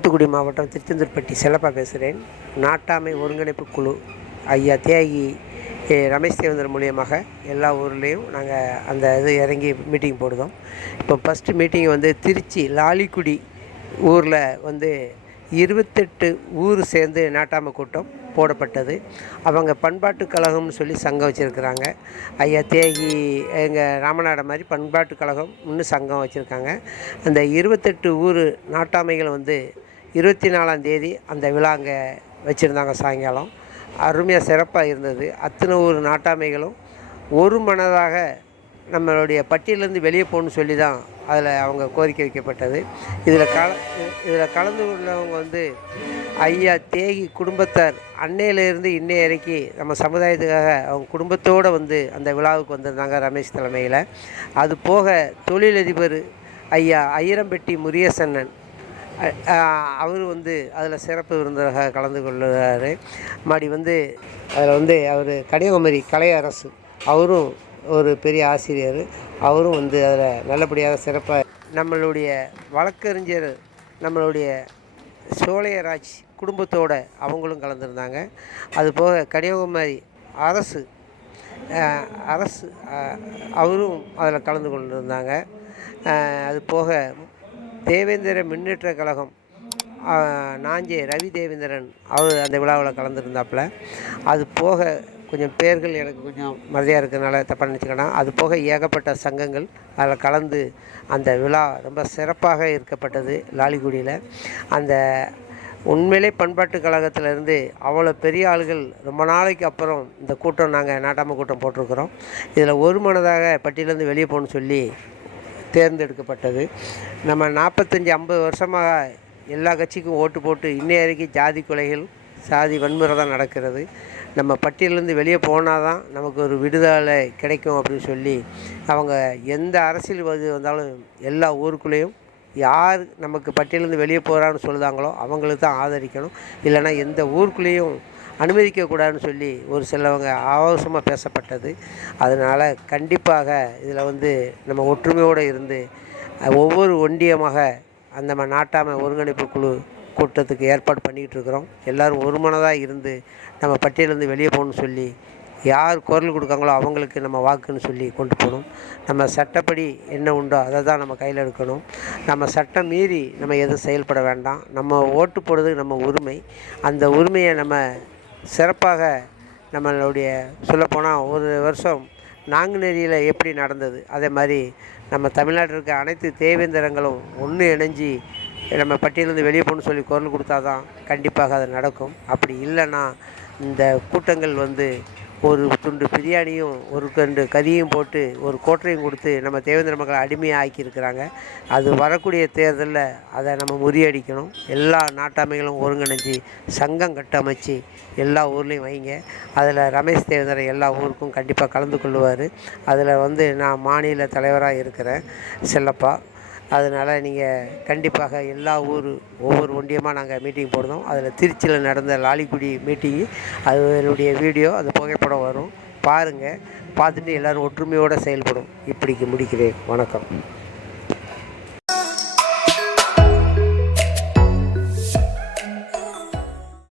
தூத்துக்குடி மாவட்டம் திருச்செந்தூர்பட்டி செல்லப்பா பேசுகிறேன். நாட்டாமை ஒருங்கிணைப்பு குழு ஐயா தியாகி ரமேஷ் தேவந்தர் மூலியமாக எல்லா ஊர்லேயும் நாங்கள் அந்த இது இறங்கி மீட்டிங் போடுதோம். இப்போ ஃபஸ்ட்டு மீட்டிங் வந்து திருச்சி லாலிக்குடி ஊரில் வந்து இருபத்தெட்டு ஊர் சேர்ந்து நாட்டாமை கூட்டம் போடப்பட்டது. அவங்க பண்பாட்டு கழகம்னு சொல்லி சங்கம் வச்சுருக்கிறாங்க. ஐயா தேகி எங்கள் ராமநாடு மாதிரி பண்பாட்டு கழகம் இன்னும் சங்கம் வச்சுருக்காங்க. அந்த இருபத்தெட்டு ஊர் நாட்டாமைகள் வந்து இருபத்தி நாலாம் தேதி அந்த விழா அங்கே வச்சுருந்தாங்க சாயங்காலம். அருமையாக சிறப்பாக இருந்தது. அத்தனை ஒரு நாட்டாமைகளும் ஒரு மனதாக நம்மளுடைய பட்டியலேருந்து வெளியே போகணும்னு சொல்லி தான் அதில் அவங்க கோரிக்கை வைக்கப்பட்டது. இதில் கல இதில் கலந்து கொண்டவங்க வந்து ஐயா தேகி குடும்பத்தார் அன்னையிலேருந்து இன்னைய வரைக்கும் நம்ம சமுதாயத்துக்காக அவங்க குடும்பத்தோடு வந்து அந்த விழாவுக்கு வந்திருந்தாங்க ரமேஷ் தலைமையில். அது போக தொழிலதிபர் ஐயா ஐயரம்பெட்டி முரியசன்னன் அவர் வந்து அதில் சிறப்பு விருந்தராக கலந்து கொள்ளுறாரு மாடி வந்து அதில் வந்து அவர் கன்னியாகுமரி கலையரசு அவரும் ஒரு பெரிய ஆசிரியர். அவரும் வந்து அதில் நல்லபடியாக சிறப்பாக நம்மளுடைய வழக்கறிஞர் நம்மளுடைய சோழையராஜ் குடும்பத்தோடு அவங்களும் கலந்துருந்தாங்க. அது போக கன்னியாகுமரி அரசு அரசு அவரும் அதில் கலந்து கொண்டிருந்தாங்க. அது போக தேவேந்திர முன்னேற்ற கழகம் நாஞ்சி நாஞ்சே ரவி தேவேந்திரன் அவர் அந்த விழாவில் கலந்துருந்தாப்புல. அது போக கொஞ்சம் பேர்கள் எனக்கு கொஞ்சம் மறதியாக இருக்கிறதுனால தப்பாக நினச்சிக்கலாம் அது போக ஏகப்பட்ட சங்கங்கள் அதில் கலந்து அந்த விழா ரொம்ப சிறப்பாக இருக்கப்பட்டது லாலிகுடியில். அந்த உண்மையிலே பண்பாட்டு கழகத்திலேருந்து அவ்வளோ பெரிய ஆளுகள் ரொம்ப நாளைக்கு அப்புறம் இந்த கூட்டம் நாங்கள் நாட்டாம கூட்டம் போட்டிருக்கிறோம். இதில் ஒரு மனதாக பட்டியலேருந்து வெளியே போகணும்னு சொல்லி தேர்ந்தெடுக்கப்பட்டது. நம்ம நாற்பத்தஞ்சி ஐம்பது வருஷமாக எல்லா கட்சிக்கும் ஓட்டு போட்டு இன்னைய வரைக்கும் ஜாதி கொலைகள் சாதி வன்முறை தான் நடக்கிறது. நம்ம பட்டியலேருந்து வெளியே போனால் தான் நமக்கு ஒரு விடுதலை கிடைக்கும் அப்படின்னு சொல்லி அவங்க எந்த அரசியல்வாதி வந்தாலும் எல்லா ஊருக்குள்ளேயும் யார் நமக்கு பட்டியலேருந்து வெளியே போகிறான்னு சொல்லுதாங்களோ அவங்களுக்கு தான் ஆதரிக்கணும். இல்லைன்னா எந்த ஊருக்குள்ளேயும் அனுமதிக்கக்கூடாதுன்னு சொல்லி ஒரு சிலவங்க ஆவோசமாக பேசப்பட்டது. அதனால் கண்டிப்பாக இதில் வந்து நம்ம ஒற்றுமையோடு இருந்து ஒவ்வொரு ஒன்றியமாக அந்த நம்ம நாட்டாமை ஒருங்கிணைப்பு குழு கூட்டத்துக்கு ஏற்பாடு பண்ணிக்கிட்டு இருக்கிறோம். எல்லோரும் ஒருமனதாக இருந்து நம்ம பட்டியலேருந்து வெளியே போகணும்னு சொல்லி யார் குரல் கொடுக்காங்களோ அவங்களுக்கு நம்ம வாக்குன்னு சொல்லி கொண்டு போகணும். நம்ம சட்டப்படி என்ன உண்டோ அதை தான் நம்ம கையில் எடுக்கணும். நம்ம சட்டம் மீறி நம்ம எதுவும் செயல்பட வேண்டாம். நம்ம ஓட்டு போடுறதுக்கு நம்ம உரிமை. அந்த உரிமையை நம்ம சிறப்பாக நம்மளுடைய சொல்லப்போனால் ஒரு வருஷம் நாங்குநேரியில் எப்படி நடந்தது? அதே மாதிரி நம்ம தமிழ்நாட்டில் இருக்க அனைத்து தேவேந்திரங்களும் ஒன்று இணைஞ்சி நம்ம பட்டியலேருந்து வெளியே போகணும்னு சொல்லி குரல் கொடுத்தா தான் கண்டிப்பாக அது நடக்கும். அப்படி இல்லைன்னா இந்த கூட்டங்கள் வந்து ஒரு துண்டு பிரியாணியும் ஒரு கண்டு கறியும் போட்டு ஒரு கோட்டையும் கொடுத்து நம்ம தேவேந்திர மக்களை அடிமையாக ஆக்கியிருக்கிறாங்க அது வரக்கூடிய தேர்தலில் அதை நம்ம முறியடிக்கணும். எல்லா நாட்டாமைகளும் ஒருங்கிணைஞ்சி சங்கம் கட்டமைச்சு எல்லா ஊர்லேயும் வைங்க. அதில் ரமேஷ் தேவேந்திர எல்லா ஊருக்கும் கண்டிப்பாக கலந்து கொள்வார் அதில் வந்து நான் மாநில தலைவராக இருக்கிறேன் செல்லப்பா. அதனால் நீங்கள் கண்டிப்பாக எல்லா ஊர் ஒவ்வொரு ஒன்றியமாக நாங்கள் மீட்டிங் போடுறோம். அதில் திருச்சியில் நடந்த லாலிக்குடி மீட்டிங்கு அதனுடைய வீடியோ அந்த புகைப்படம் வரும். பாருங்கள் பார்த்துட்டு எல்லோரும் ஒற்றுமையோடு செயல்படும். இப்படிக்கு முடிக்கிறேன். வணக்கம்.